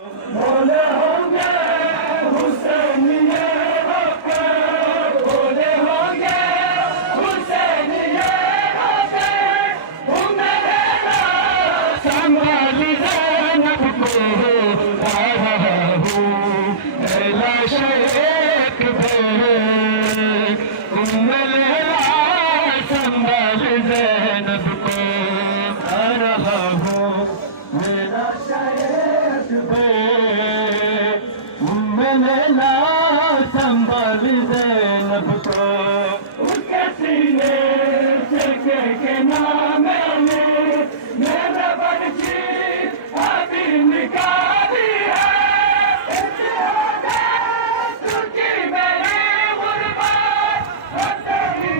भोले होंगे हुसैनिये होके, भोले होंगे हुसैनिये होके, मेरा संभाल ज़ैनब को आया हूँ, मेरा शेख मेरा संभाल ज़ैनब को आ रहा हूँ, मेरा शेख मैंने संभाल ज़ैनब को, उसके सीने से के नाम मैंने मेरा बच्ची अभी निकाली है, तुझी मेरी गुरबात तेरी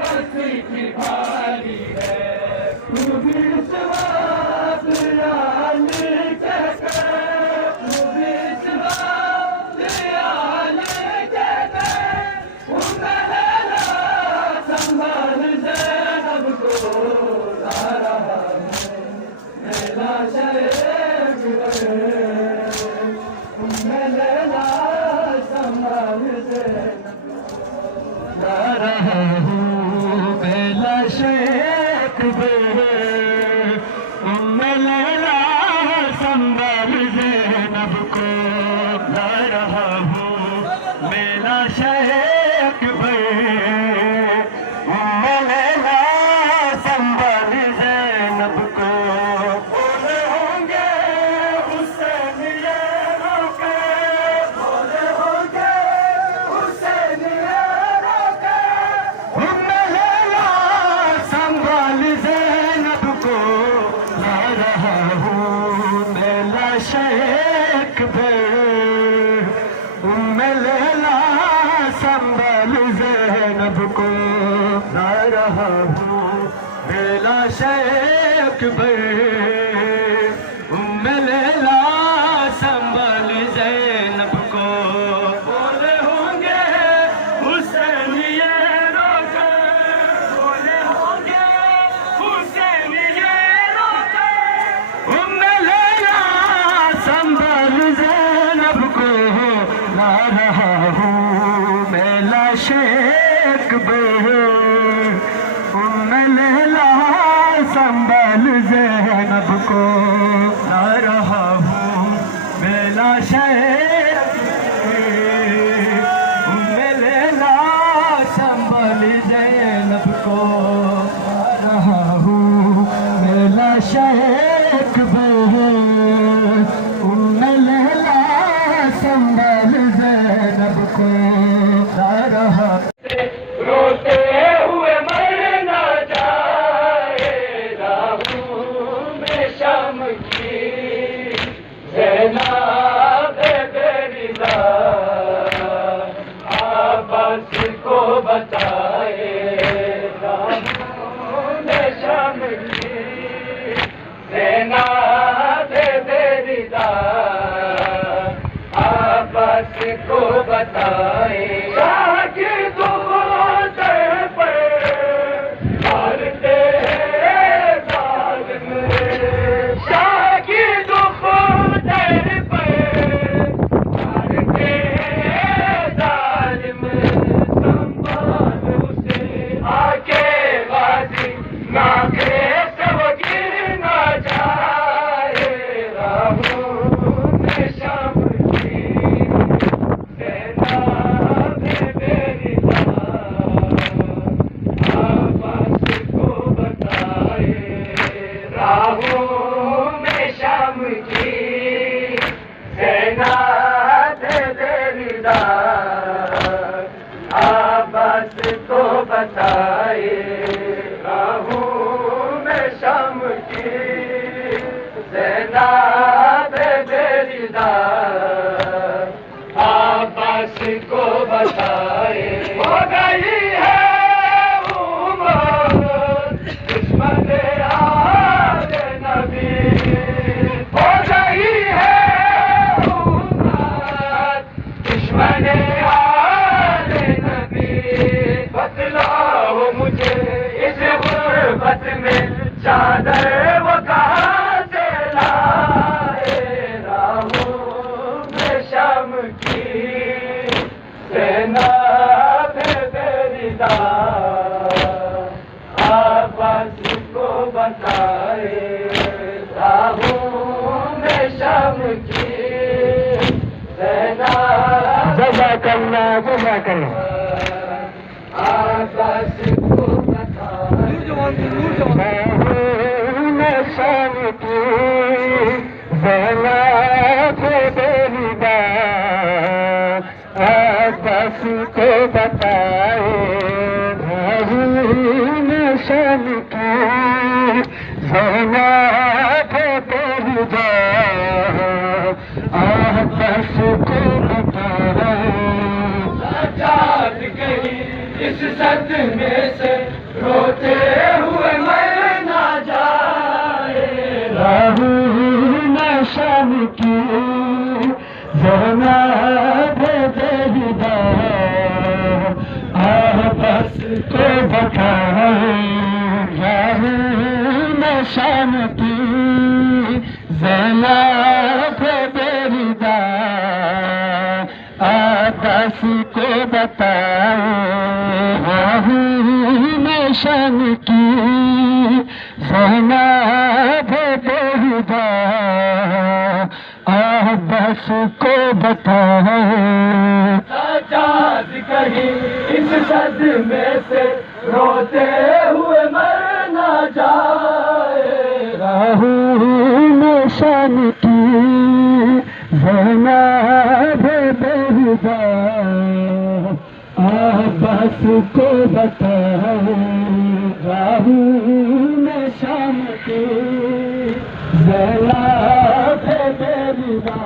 बस्ती की भारी है, तू भी स्वाद आने शेख लैला संभाल ज़ैनब को ला रहा हूँ, मेरा शेख लैला संभाल ज़ैनब को, भोले होंगे हुसैनिये होके, भोले होंगे हुसैनिये होके, संभाल ज़ैनब को ला रहा हूँ, मेरा शेख लैला संभाल ज़ैनब को ला रहा हूँ, मेरा शेख लैला संभाल ज़ैनब को, भोले होंगे हुसैनिये होके, भोले होंगे हुसैनिये होके, लैला संभाल ज़ैनब को ला रहा हूँ, मेरा शेख लैला संभाल ज़ैनब को ला रहा हूँ, मेरा शेख लैला संभाल ज़ैनब को ला रहा हूँ, मेरा शेख लैला संभाल ज़ैनब को ला रहा, रोते हुए मरना जाए राहू में शाम की, ज़ैनब बेरिदा आबास को बताए राहू में शाम की, ज़ैनब बेरिदा आबास को बताए, आबास को बताए राहू में शाम की, ज़ैनब बेरिदा आबास को बताए, हो गई है उमर दुश्मन आले नबी, हो गई है उमर की सेना आपस को बताए राहों में शम की सेना जज़ाकल्लाह आपस को बताए राहों में शम की सेना आपस को बताए शन की ज़ैनब तेरी आपस को बताए आजाद गई इस सदमे से रोते हुए मर ना जाए शन की ज़ैनब तेरी आपस को बताए शाम की ज़ैनब बेरिदा आपस को बताए शाम की ज़ैनब बेरिदा आपस को बताए आजाद कहीं इस सदमे से रोते हुए मर ना जाए शन की ज़ैनब बेरिदा आपस को बताए शाम की ज़ैनब बेरिदा